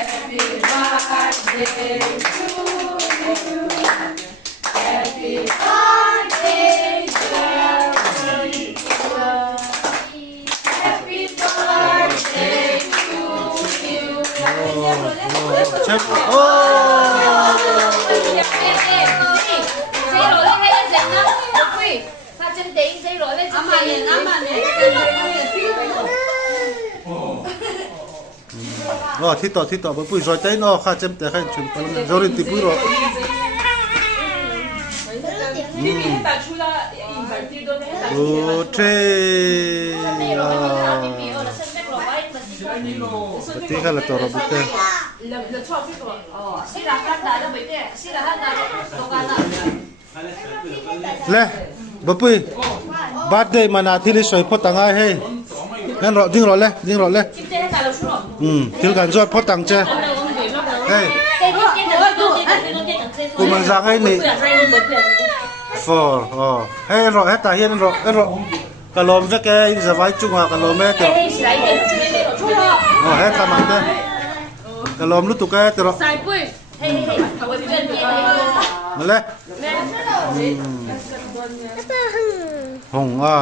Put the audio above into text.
Happy birthday to you. Happy birthday, dear Veronica. Happy birthday to you. เช็คโอ้ 哦，睇到睇到，不会说在那看见在看全部人，有人地不了。哦，这啊，这看了多少不得？来，不会，บัดเดย์มานาที่ลิสวยพอตังไงให้งั้นรอดิ้งรอเลยดิ้งรอเลยที่กันจอดพอตังเจ้เฮ้ยกูมันสั่งให้นี่ฟออ๋อให้รอให้ตาเฮียนรอให้รอกะลมเวกอินสบายจุงอ่ะกะลมแม่เตอ๋อให้ตามันเตกะลมรู้ตุกแกเตรอมาเลยหงอ่ะ